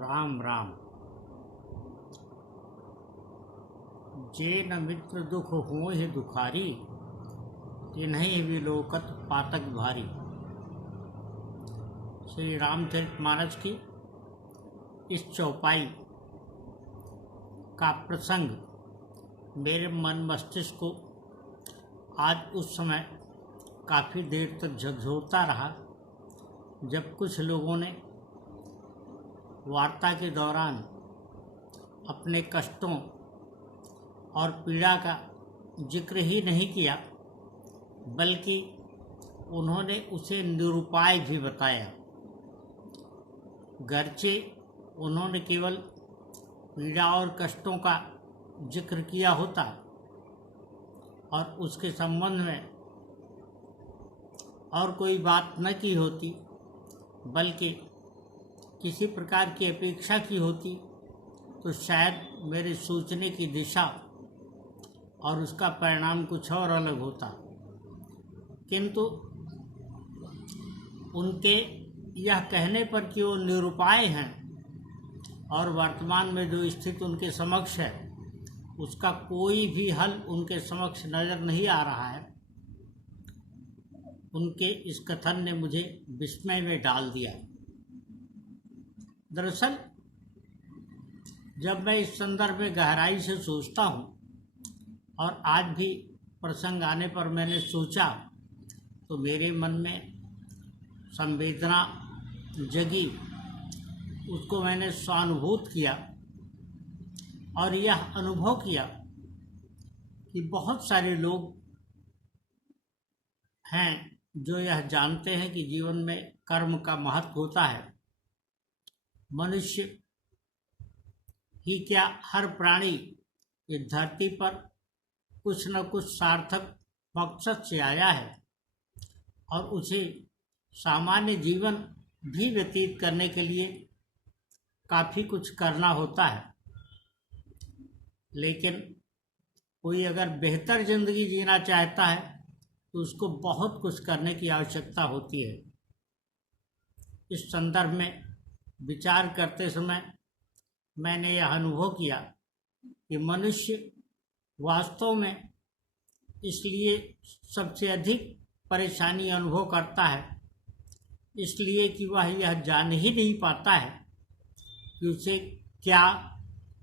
राम राम। जे न मित्र दुख होहि दुखारी, तिन्हि विलोकत पातक भारी। श्री रामचरितमानस की इस चौपाई का प्रसंग मेरे मन मस्तिष्क को आज उस समय काफ़ी देर तक झकझोरता रहा जब कुछ लोगों ने वार्ता के दौरान अपने कष्टों और पीड़ा का जिक्र ही नहीं किया, बल्कि उन्होंने उसे निरुपाय भी बताया। गर्चे उन्होंने केवल पीड़ा और कष्टों का जिक्र किया होता और उसके संबंध में और कोई बात न की होती, बल्कि किसी प्रकार की अपेक्षा की होती, तो शायद मेरे सोचने की दिशा और उसका परिणाम कुछ और अलग होता। किंतु उनके यह कहने पर कि वो निरुपाय हैं और वर्तमान में जो स्थिति उनके समक्ष है उसका कोई भी हल उनके समक्ष नज़र नहीं आ रहा है, उनके इस कथन ने मुझे विस्मय में डाल दिया। दरअसल जब मैं इस संदर्भ में गहराई से सोचता हूँ और आज भी प्रसंग आने पर मैंने सोचा, तो मेरे मन में संवेदना जगी, उसको मैंने स्वानुभूत किया और यह अनुभव किया कि बहुत सारे लोग हैं जो यह जानते हैं कि जीवन में कर्म का महत्व होता है। मनुष्य ही क्या, हर प्राणी इस धरती पर कुछ न कुछ सार्थक मकसद से आया है और उसे सामान्य जीवन भी व्यतीत करने के लिए काफ़ी कुछ करना होता है। लेकिन कोई अगर बेहतर ज़िंदगी जीना चाहता है तो उसको बहुत कुछ करने की आवश्यकता होती है। इस संदर्भ में विचार करते समय मैंने यह अनुभव किया कि मनुष्य वास्तव में इसलिए सबसे अधिक परेशानी अनुभव करता है, इसलिए कि वह यह जान ही नहीं पाता है कि उसे क्या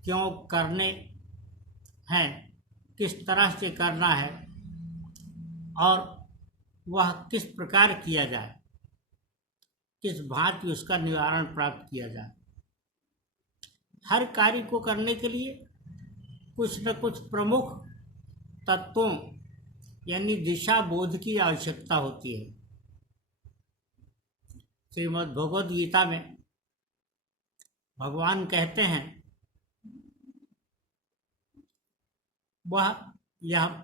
क्यों करने हैं, किस तरह से करना है और वह किस प्रकार किया जाए, किस भांति उसका निवारण प्राप्त किया जाए। हर कार्य को करने के लिए कुछ न कुछ प्रमुख तत्वों यानी दिशा बोध की आवश्यकता होती है। श्रीमद् भगवद गीता में भगवान कहते हैं, वह यह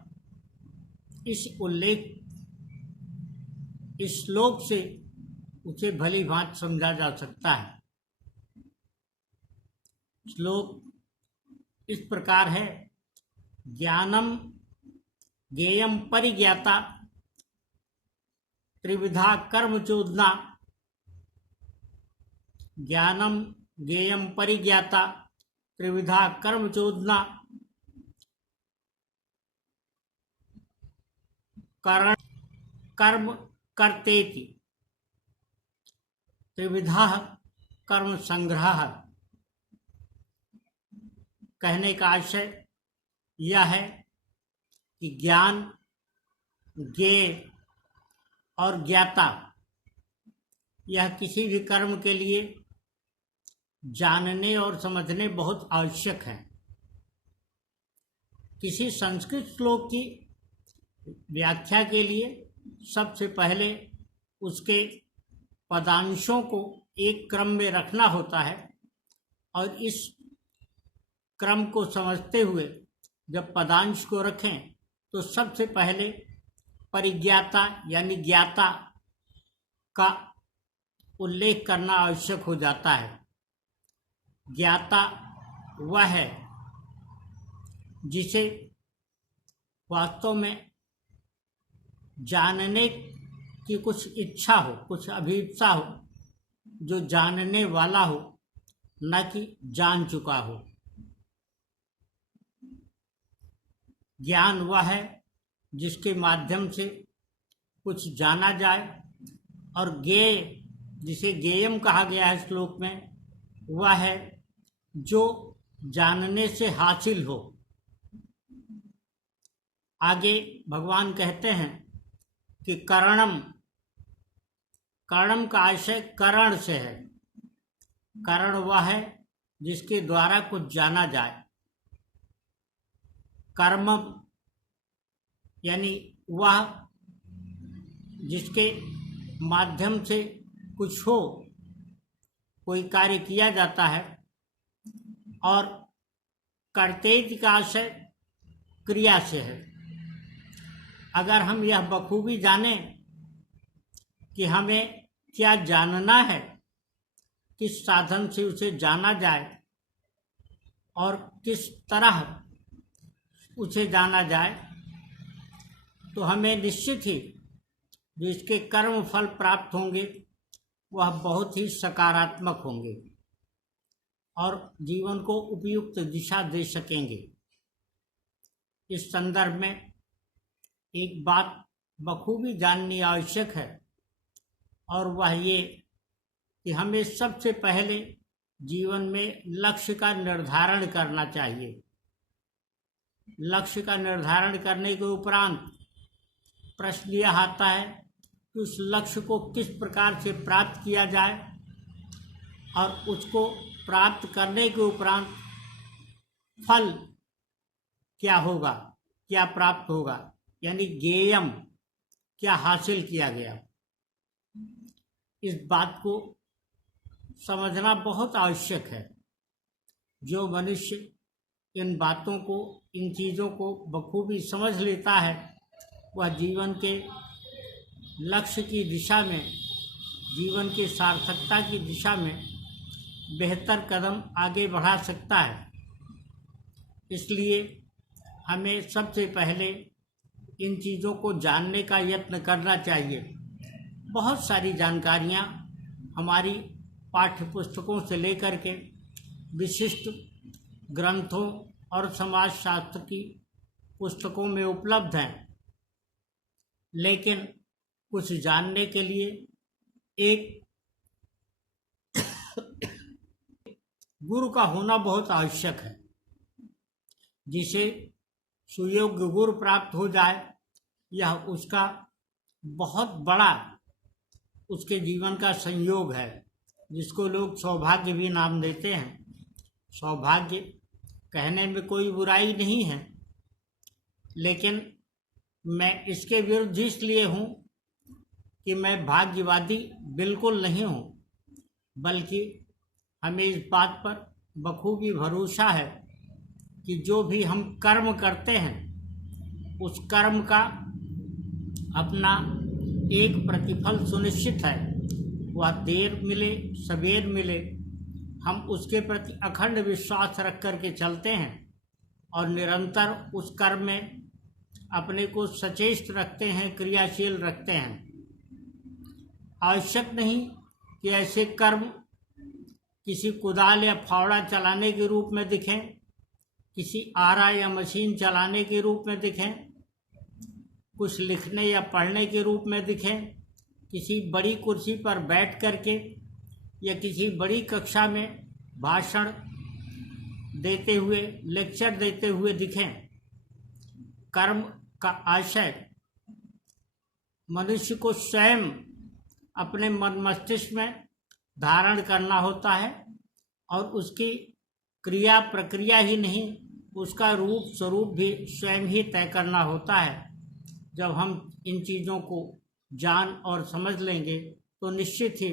इस श्लोक से उसे भली भांति समझा जा सकता है। श्लोक इस प्रकार है, ज्ञानम ज्ञेयम परिज्ञाता त्रिविधा कर्म चोदना। ज्ञानम ज्ञेयम परिज्ञाता त्रिविधा कर्म चोदना। कर्म कर्तेति त्रिविधा कर्म संग्रह। कहने का आशय यह है कि ज्ञान, ज्ञेय और ज्ञाता यह किसी भी कर्म के लिए जानने और समझने बहुत आवश्यक है। किसी संस्कृत श्लोक की व्याख्या के लिए सबसे पहले उसके पदांशों को एक क्रम में रखना होता है और इस क्रम को समझते हुए जब पदांश को रखें तो सबसे पहले परिज्ञाता यानी ज्ञाता का उल्लेख करना आवश्यक हो जाता है। ज्ञाता वह है जिसे वास्तव में जानने की कुछ इच्छा हो, कुछ अभिप्सा हो, जो जानने वाला हो, न कि जान चुका हो। ज्ञान वह है जिसके माध्यम से कुछ जाना जाए, और ज्ञेय, जिसे ज्ञेयम कहा गया है श्लोक में, वह है जो जानने से हासिल हो। आगे भगवान कहते हैं कि करणम, करणम का आशय करण से है। करण वह है जिसके द्वारा कुछ जाना जाए। कर्म यानी वह जिसके माध्यम से कुछ हो, कोई कार्य किया जाता है। और कर्तेज का आशय क्रिया से है। अगर हम यह बखूबी जानें कि हमें क्या जानना है, किस साधन से उसे जाना जाए और किस तरह उसे जाना जाए, तो हमें निश्चित ही जो इसके कर्म फल प्राप्त होंगे वह बहुत ही सकारात्मक होंगे और जीवन को उपयुक्त दिशा दे सकेंगे। इस संदर्भ में एक बात बखूबी जाननी आवश्यक है, और वह ये कि हमें सबसे पहले जीवन में लक्ष्य का निर्धारण करना चाहिए। लक्ष्य का निर्धारण करने के उपरांत प्रश्न यह आता है कि उस लक्ष्य को किस प्रकार से प्राप्त किया जाए, और उसको प्राप्त करने के उपरांत फल क्या होगा, क्या प्राप्त होगा, यानी ज्ञेयम क्या हासिल किया गया। इस बात को समझना बहुत आवश्यक है। जो मनुष्य इन बातों को, इन चीज़ों को बखूबी समझ लेता है, वह जीवन के लक्ष्य की दिशा में, जीवन की सार्थकता की दिशा में बेहतर कदम आगे बढ़ा सकता है। इसलिए हमें सबसे पहले इन चीज़ों को जानने का यत्न करना चाहिए। बहुत सारी जानकारियाँ हमारी पाठ्य पुस्तकों से लेकर के विशिष्ट ग्रंथों और समाजशास्त्र की पुस्तकों में उपलब्ध हैं, लेकिन कुछ जानने के लिए एक गुरु का होना बहुत आवश्यक है। जिसे सुयोग्य गुरु प्राप्त हो जाए, यह उसका बहुत बड़ा उसके जीवन का संयोग है, जिसको लोग सौभाग्य भी नाम देते हैं। सौभाग्य कहने में कोई बुराई नहीं है, लेकिन मैं इसके विरुद्ध इसलिए हूँ कि मैं भाग्यवादी बिल्कुल नहीं हूँ, बल्कि हमें इस बात पर बखूबी भरोसा है कि जो भी हम कर्म करते हैं, उस कर्म का अपना एक प्रतिफल सुनिश्चित है। वह देर मिले सवेर मिले, हम उसके प्रति अखंड विश्वास रख कर के चलते हैं और निरंतर उस कर्म में अपने को सचेष्ट रखते हैं, क्रियाशील रखते हैं। आवश्यक नहीं कि ऐसे कर्म किसी कुदाल या फावड़ा चलाने के रूप में दिखें, किसी आरा या मशीन चलाने के रूप में दिखें, कुछ लिखने या पढ़ने के रूप में दिखें, किसी बड़ी कुर्सी पर बैठ करके या किसी बड़ी कक्षा में भाषण देते हुए, लेक्चर देते हुए दिखें। कर्म का आशय मनुष्य को स्वयं अपने मन मस्तिष्क में धारण करना होता है, और उसकी क्रिया प्रक्रिया ही नहीं, उसका रूप स्वरूप भी स्वयं ही तय करना होता है। जब हम इन चीज़ों को जान और समझ लेंगे तो निश्चित ही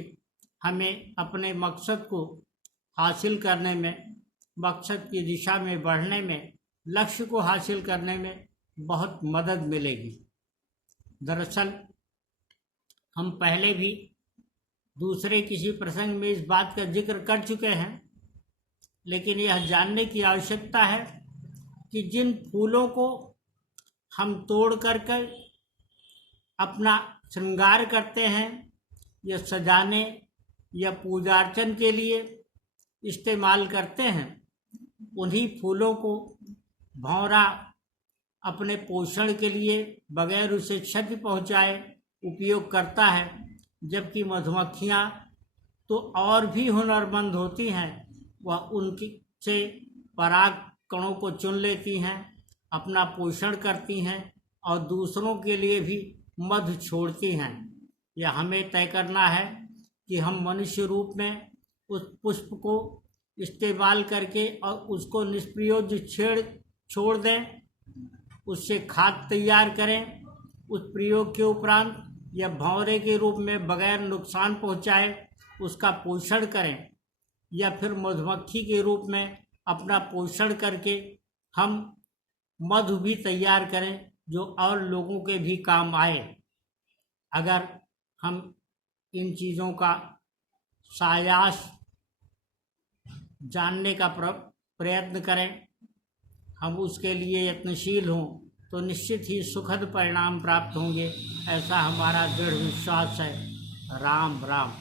हमें अपने मकसद को हासिल करने में, मकसद की दिशा में बढ़ने में, लक्ष्य को हासिल करने में बहुत मदद मिलेगी। दरअसल हम पहले भी दूसरे किसी प्रसंग में इस बात का जिक्र कर चुके हैं, लेकिन यह जानने की आवश्यकता है कि जिन फूलों को हम तोड़ करके अपना श्रृंगार करते हैं, या सजाने या पूजा अर्चन के लिए इस्तेमाल करते हैं, उन्हीं फूलों को भंवरा अपने पोषण के लिए बगैर उसे क्षति पहुंचाए उपयोग करता है, जबकि मधुमक्खियां तो और भी हुनरमंद होती हैं। वह उनकी से पराग कणों को चुन लेती हैं, अपना पोषण करती हैं और दूसरों के लिए भी मधु छोड़ती हैं। यह हमें तय करना है कि हम मनुष्य रूप में उस पुष्प को इस्तेमाल करके और उसको निष्प्रयोज्य छोड़ दें, उससे खाद तैयार करें, उस प्रयोग के उपरांत या भंवरे के रूप में बगैर नुकसान पहुंचाए उसका पोषण करें, या फिर मधुमक्खी के रूप में अपना पोषण करके हम मधु भी तैयार करें जो और लोगों के भी काम आए। अगर हम इन चीज़ों का सायास जानने का प्रयत्न करें, हम उसके लिए यत्नशील हों, तो निश्चित ही सुखद परिणाम प्राप्त होंगे, ऐसा हमारा दृढ़ विश्वास है। राम राम।